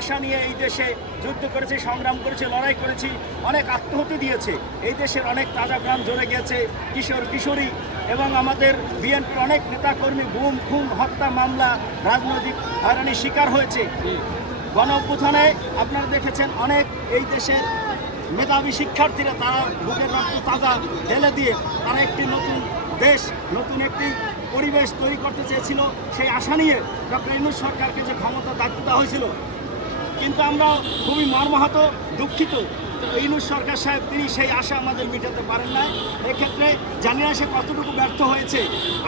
আশা নিয়ে এই দেশে যুদ্ধ করেছি, সংগ্রাম করেছি, লড়াই করেছি, অনেক আত্মহতি দিয়েছে। এই দেশের অনেক তাজা প্রাণ জ্বলে গেছে, কিশোর কিশোরী এবং আমাদের বিএনপির অনেক নেতাকর্মী গুম খুন হত্যা মামলা রাজনৈতিক হয়রানির শিকার হয়েছে। গণ অভ্যুত্থানে আপনারা দেখেছেন অনেক এই দেশের মেধাবী শিক্ষার্থীরা তারা বুকের রক্ত তাজা ঢেলে দিয়ে তারা একটি নতুন দেশ, নতুন একটি পরিবেশ তৈরি করতে চেয়েছিল। সেই আশা নিয়ে ডক্টর ইউনূস সরকারকে যে ক্ষমতা দায়িত্ব দেওয়া হয়েছিল, কিন্তু আমরা খুবই মর্মাহত, দুঃখিত। ইউনূস সরকার সাহেব তিনি সেই আশা আমাদের মেটাতে পারেন না। এক্ষেত্রে জানি না সে কতটুকু ব্যর্থ হয়েছে।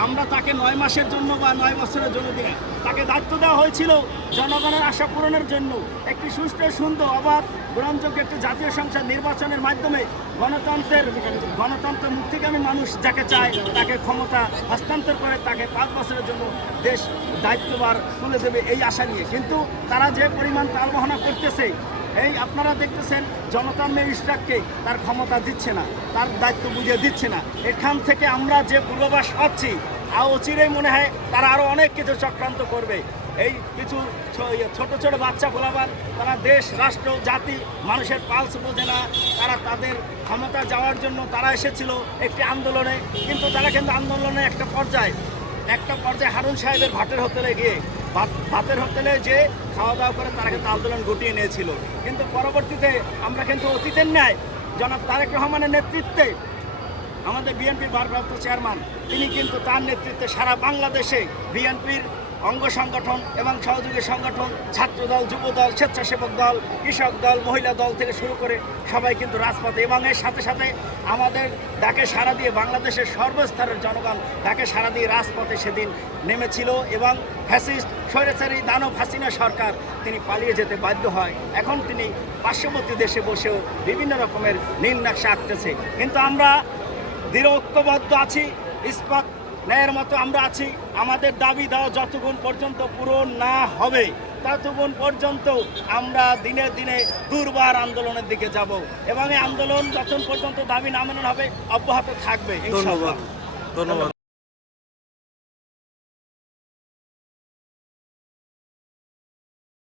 আমরা তাকে 9 মাসের জন্য বা 9 বছরের জন্য দিই, তাকে দায়িত্ব দেওয়া হয়েছিল জনগণের আশা পূরণের জন্য, একটি সুষ্ঠু সুন্দর অবাধ গ্রহণযোগ্য একটি জাতীয় সংসদ নির্বাচনের মাধ্যমে গণতন্ত্র মুক্তিগামী মানুষ যাকে চায় তাকে ক্ষমতা হস্তান্তর করে তাকে 5 বছরের জন্য দেশ দায়িত্বভার তুলে দেবে এই আশা নিয়ে। কিন্তু তারা যে পরিমাণ তালবাহনা করতেছে, এই আপনারা দেখতেছেন জনতার মেজিস্ট্রেটকে তার ক্ষমতা দিচ্ছে না, তার দায়িত্ব বুঝিয়ে দিচ্ছে না। এখান থেকে আমরা যে পূর্বাভাস পাচ্ছি অচিরেই মনে হয় তারা আরও অনেক কিছু চক্রান্ত করবে। এই কিছু ছোট ছোট বাচ্চা ভোলাবার তারা দেশ রাষ্ট্র জাতি মানুষের পালস বোঝে না, তারা তাদের ক্ষমতা যাওয়ার জন্য তারা এসেছিল একটি আন্দোলনে, কিন্তু তারা কিন্তু আন্দোলনের একটা পর্যায়ে হারুন সাহেবের ভাতের হোটেলে গিয়ে ভাতের হোটেলে যে খাওয়া দাওয়া করে তারা কিন্তু আন্দোলন গুটিয়ে নিয়েছিল। কিন্তু পরবর্তীতে আমরা কিন্তু অতীতের ন্যায় জনাব তারেক রহমানের নেতৃত্বে আমাদের বিএনপির ভারপ্রাপ্ত চেয়ারম্যান তিনি কিন্তু তার নেতৃত্বে সারা বাংলাদেশে বিএনপির অঙ্গ সংগঠন এবং সহযোগী সংগঠন, ছাত্রদল, যুবদল, স্বেচ্ছাসেবক দল, কৃষক দল, মহিলা দল থেকে শুরু করে সবাই কিন্তু রাজপথে, এবং এর সাথে সাথে আমাদের ডাকে সাড়া দিয়ে বাংলাদেশের সর্বস্তরের জনগণ ডাকে সাড়া দিয়ে রাজপথে সেদিন নেমেছিল। এবং ফ্যাসিস্ট স্বৈরাচারী দানব হাসিনা সরকার তিনি পালিয়ে যেতে বাধ্য হয়। এখন তিনি পার্শ্ববর্তী দেশে বসেও বিভিন্ন রকমের নীল নকশা আঁকতেছে, কিন্তু আমরা দৃঢ় ঐক্যবদ্ধ আছি, ইস্পাত ন্যায়ের মতো আমরা আছি। আমাদের দাবি দেওয়া যতক্ষণ পর্যন্ত পূরণ না হবে ততক্ষণ পর্যন্ত আমরা দিনে দিনে দুর্বার আন্দোলনের দিকে যাব, এবং এই আন্দোলন যতক্ষণ পর্যন্ত দাবি না মেনে হবে অব্যাহত থাকবে। ধন্যবাদ।